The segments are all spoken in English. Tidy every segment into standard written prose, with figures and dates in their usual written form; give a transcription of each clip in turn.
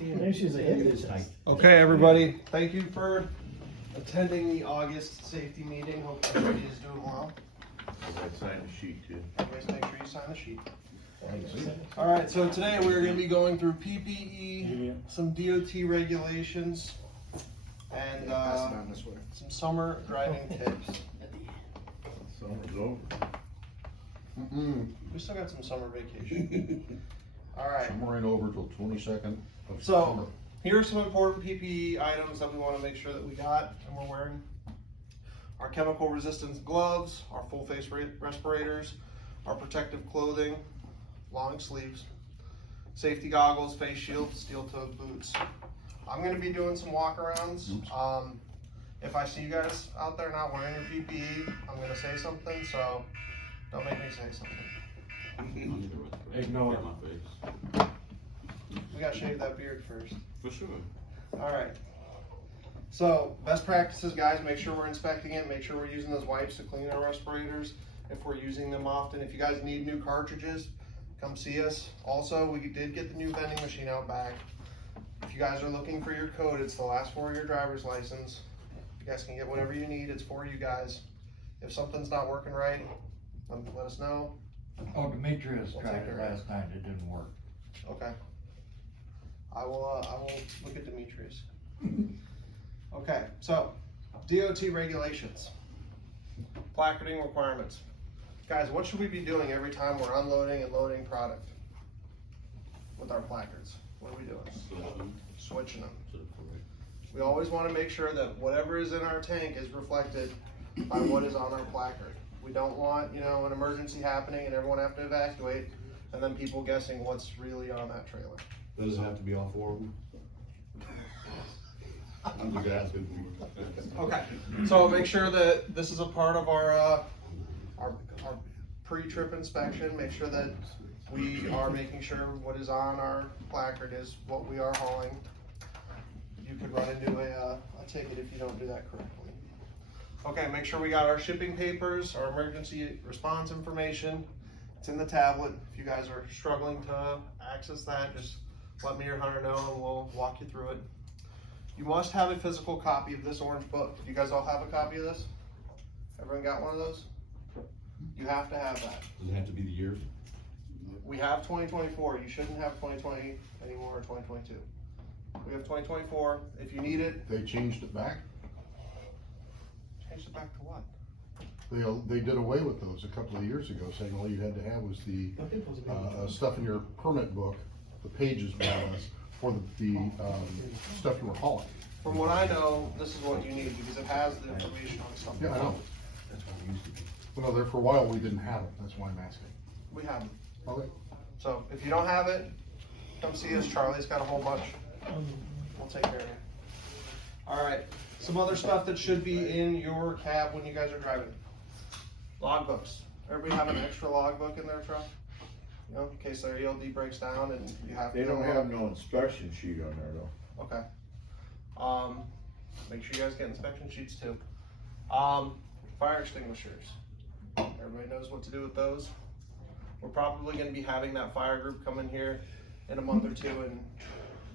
Maybe she's a hit this night. Okay, everybody, thank you for attending the August safety meeting. Hope everybody is doing well. I signed the sheet too. Everybody's make sure you sign the sheet. All right, so today we're going to be going through PPE, some DOT regulations, and some summer driving tips. Summer's over. We still got some summer vacation. All right. Summer ain't over till 22nd of So, September. here are some important PPE items that we want to make sure that we got and we're wearing. Our chemical resistance gloves, our full face respirators, our protective clothing, long sleeves, safety goggles, face shield, steel toed boots. I'm going to be doing some walkarounds. If I see you guys out there not wearing your PPE, I'm going to say something, so don't make me say something. Ignore. We got to shave that beard first. For sure. All right. So best practices, guys, make sure we're inspecting it, make sure we're using those wipes to clean our respirators if we're using them often. If you guys need new cartridges, come see us. Also, we did get the new vending machine out back. If you guys are looking for your code, it's the last 4 of your driver's license. You guys can get whatever you need, it's for you guys. If something's not working right, let us know. Oh, Demetrius We'll tried take it care of last night, it didn't work. Okay. I will look at Demetrius. Okay, so DOT regulations, placarding requirements. Guys, what should we be doing every time we're unloading and loading product with our placards? What are we doing? Switching them. We always want to make sure that whatever is in our tank is reflected by what is on our placard. We don't want, an emergency happening and everyone have to evacuate and then people guessing what's really on that trailer. Does it have to be all 4 of them? I'm just asking. Okay, so make sure that this is a part of our pre-trip inspection. Make sure that we are making sure what is on our placard is what we are hauling. You could run into a ticket if you don't do that correctly. Okay, make sure we got our shipping papers, our emergency response information. It's in the tablet. If you guys are struggling to access that, just let me or Hunter know and we'll walk you through it. You must have a physical copy of this orange book. Do you guys all have a copy of this? Everyone got one of those? You have to have that. Does it have to be the years? We have 2024. You shouldn't have 2020 anymore or 2022. We have 2024. If you need it, They changed it back. change it back to what? They did away with those a couple of years ago, saying all you had to have was the stuff in your permit book, the pages more or less, for the stuff you were hauling. From what I know, this is what you need because it has the information on stuff. Yeah, I know. That's what it used to be. Well, no, there for a while we didn't have it. That's why I'm asking. We have them. Okay. So if you don't have it, come see us. Charlie's got a whole bunch. We'll take care of you. All right. Some other stuff that should be in your cab when you guys are driving. Logbooks. Everybody have an extra logbook in their truck? In case their ELD breaks down and you have to. They don't have no inspection sheet on there though. Okay. Make sure you guys get inspection sheets too. Fire extinguishers. Everybody knows what to do with those. We're probably gonna be having that fire group come in here in a month or two and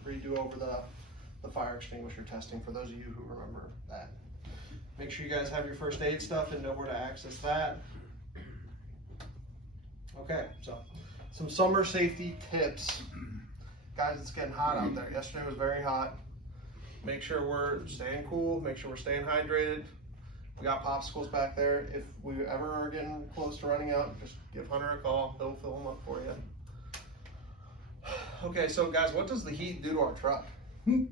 redo over the fire extinguisher testing for those of you who remember that. Make sure you guys have your first aid stuff and know where to access that. Okay, so some summer safety tips. Guys, it's getting hot out there. Yesterday was very hot. Make sure we're staying cool, make sure we're staying hydrated. We got popsicles back there. If we ever are getting close to running out, just give Hunter a call. He'll fill them up for you. Okay, so guys, what does the heat do to our truck? Heats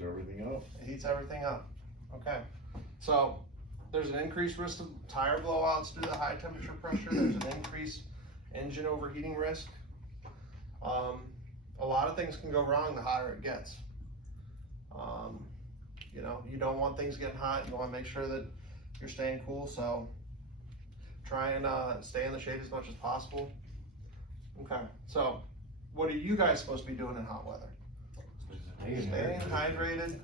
everything up. It heats everything up. Okay, so there's an increased risk of tire blowouts due to the high temperature pressure. There's an increased engine overheating risk. A lot of things can go wrong the hotter it gets. You don't want things getting hot. You want to make sure that you're staying cool. So try and stay in the shade as much as possible. Okay, so what are you guys supposed to be doing in hot weather? Staying hydrated.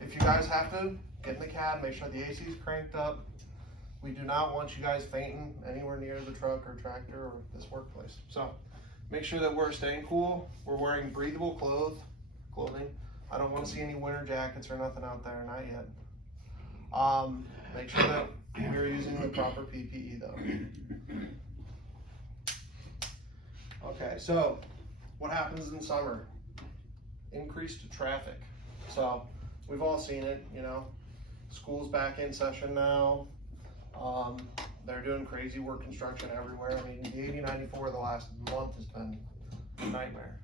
If you guys have to, get in the cab, make sure the AC is cranked up. We do not want you guys fainting anywhere near the truck or tractor or this workplace. So Make sure that we're staying cool. We're wearing breathable clothing. I don't wanna see any winter jackets or nothing out there, not yet. Make sure that we're using the proper PPE though. Okay, so what happens in summer? Increased traffic. So we've all seen it, you know, school's back in session now. They're doing crazy work construction everywhere. I mean, the 80-94 the last month has been a nightmare.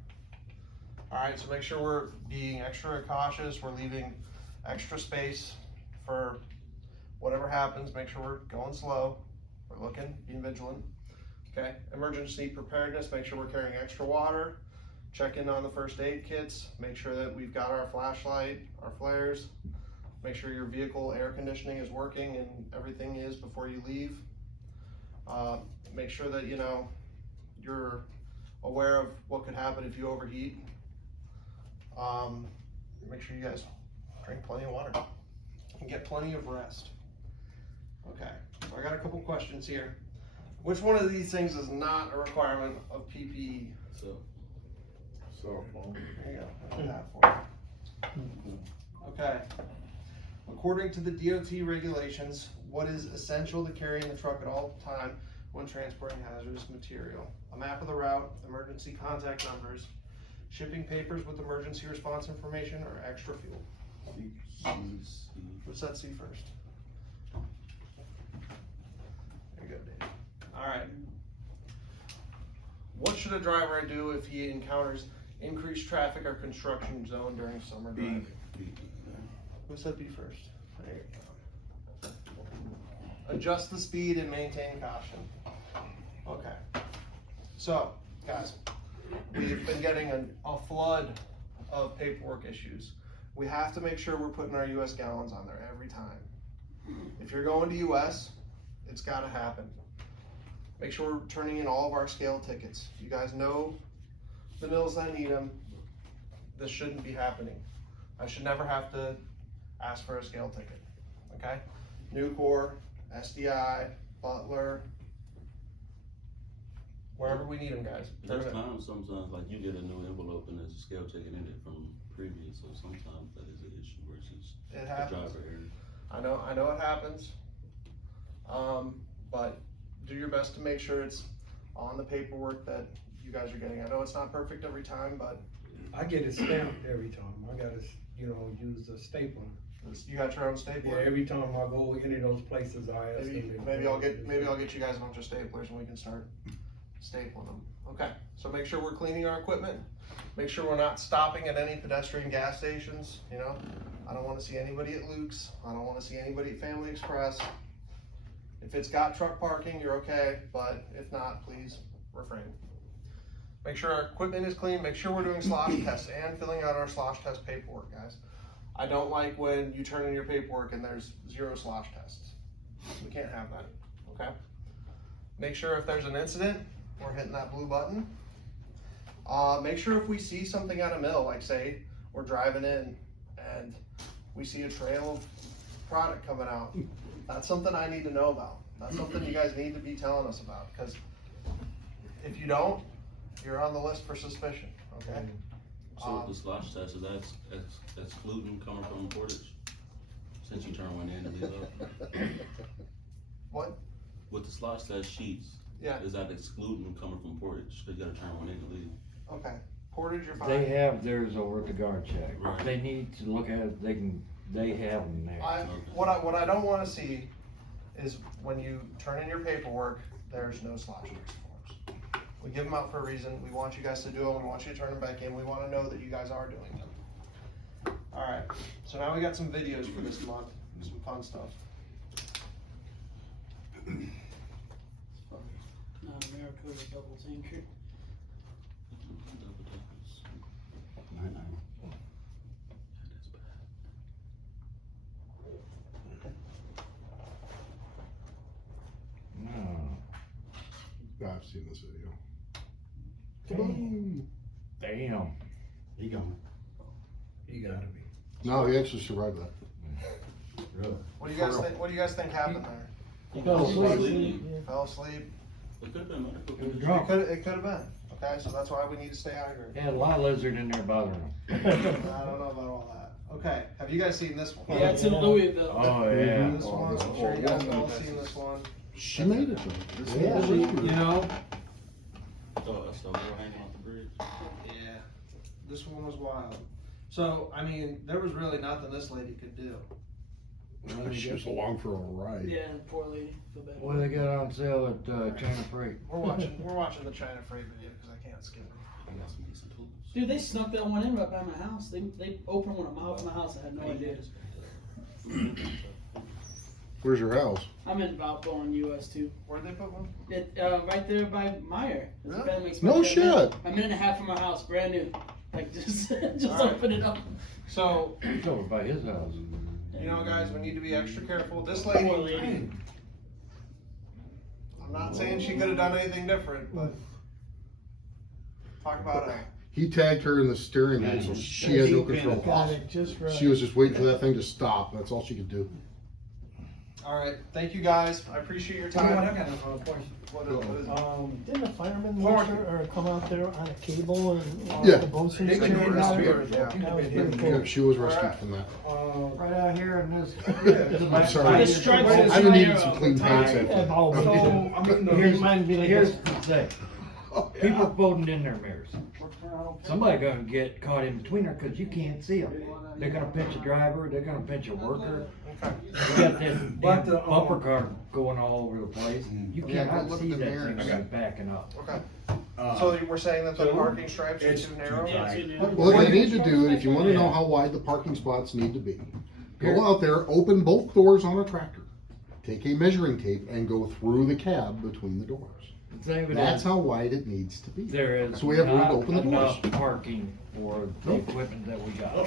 All right, so make sure we're being extra cautious. We're leaving extra space for whatever happens. Make sure we're going slow. We're looking, being vigilant. Okay, emergency preparedness. Make sure we're carrying extra water. Check in on the first aid kits. Make sure that we've got our flashlight, our flares. Make sure your vehicle air conditioning is working and everything is before you leave. Make sure that, you know, you're aware of what could happen if you overheat. Make sure you guys drink plenty of water and get plenty of rest. Okay, so I got a couple questions here. Which one of these things is not a requirement of PPE? Cell phone. There you go, that's that for you. Okay. According to the DOT regulations, what is essential to carry in the truck at all time when transporting hazardous material? A map of the route, emergency contact numbers, shipping papers with emergency response information, or extra fuel? What's that C first? There you go, Dave. All right. What should a driver do if he encounters increased traffic or construction zone during summer driving? Who said B first? There you go. Adjust the speed and maintain caution. Okay. So, guys, we've been getting a flood of paperwork issues. We have to make sure we're putting our US gallons on there every time. If you're going to US, it's gotta happen. Make sure we're turning in all of our scale tickets. You guys know the mills that need them. This shouldn't be happening. I should never have to ask for a scale ticket, okay? Nucor, SDI, Butler, wherever we need them, guys. There's times sometimes like you get a new envelope and there's a scale taken in it from previous, so sometimes that is an issue versus It the happens. driver error. I know it happens. But do your best to make sure it's on the paperwork that you guys are getting. I know it's not perfect every time, but I get it stamped every time. I gotta, use a stapler. you got your own Yeah, stapler. every time I go any of those places, I ask them. Maybe I'll get you guys a bunch of staplers and we can start stapling them. Okay, so make sure we're cleaning our equipment. Make sure we're not stopping at any pedestrian gas stations, you know? I don't wanna see anybody at Luke's. I don't wanna see anybody at Family Express. If it's got truck parking, you're okay, but if not, please refrain. Make sure our equipment is clean. Make sure we're doing slosh tests and filling out our slosh test paperwork, guys. I don't like when you turn in your paperwork and there's 0 slosh tests. We can't have that, okay? Make sure if there's an incident, we're hitting that blue button. Make sure if we see something at a mill, like say we're driving in and we see a trail of product coming out, that's something I need to know about. That's something you guys need to be telling us about, because if you don't, you're on the list for suspicion, okay? So with the slosh test, is that excluding coming from Portage? Since you turn one in and leave out? What? With the slosh test sheets, Yeah. is that excluding coming from Portage? Cause you gotta turn one in and leave. Okay, Portage, you're fine. They have theirs over at the guard check. Right. They need to look at it, they have them there. What I don't wanna see is when you turn in your paperwork, there's no slosh test forms. We give them out for a reason. We want you guys to do them. We want you to turn them back in. We wanna know that you guys are doing them. Alright, so now we got some videos for this month, some fun stuff. America double tanker. Double deckers. That's bad. No. Yeah, I've seen this video. Damn. He gone. You gotta be. No, he actually survived that. Really? What do you guys think happened there? He Fell was asleep. sleeping. Fell asleep? It could've been medical. He was It drunk. could have been. Okay, so that's why we need to stay hydrated. Yeah, a lot of lizard in there bothering them. I don't know about all that. Okay, have you guys seen this one? Yeah, it's in Louisville. Oh, yeah. This one, I'm sure you guys have all seen this one. She made it to me. Yeah. You know, So that's the one hanging off the bridge. Yeah, this one was wild. So, I mean, there was really nothing this lady could do. She was along for a ride. Yeah, poor lady. Feel bad. What do they got on sale at, China Freight? We're watching the China Freight video because I can't skip it. I got some decent tools. Dude, they snuck that one in right by my house. They opened one a mile from my house. I had no idea. Where's your house? I'm in Valpo in US too. Where'd they put one? It, right there by Meyer. It's Really? a family expense. No A minute- shit. A minute and a half from my house, brand new. Like just All right. open it up. So, It's over by his house. you know, guys, we need to be extra careful. This Poor lady, lady. I'm not saying she could have done anything different, but talk about it. He tagged her in the steering wheel, so she had no control. Got it just right. She was just waiting for that thing to stop. That's all she could do. All right, thank you guys. I appreciate your I got time. another question. What is it? Didn't the fireman Mark. lecture or come out there on a cable and Yeah. the bosun's They chair could down? rescue her, yeah. That was pretty Yeah, cool. she was rescued from that. Right out here in this. I'm sorry. The stripes I is haven't right needed here some on clean the pants. tie. after. Yeah, oh, So, I mean, Here's, Reminded me like here's this. the thing. People folding in their mirrors. Somebody gonna get caught in between there, cause you can't see them. They're gonna pinch a driver, they're gonna pinch a worker. You got that But damn the, bumper car going all over the place. You Yeah, cannot look at see the that mirrors. thing when you're backing up. Okay, Uh, so we're saying that the so parking stripes are it's too narrow? Yeah, it's in there. What they need to do, if you wanna know how wide the parking spots need to be, go out there, open both doors on a tractor, take a measuring tape and go through the cab between the doors. The thing with That's it, how wide it needs to be. there is So we have room to not open the doors. enough parking for the equipment that we got.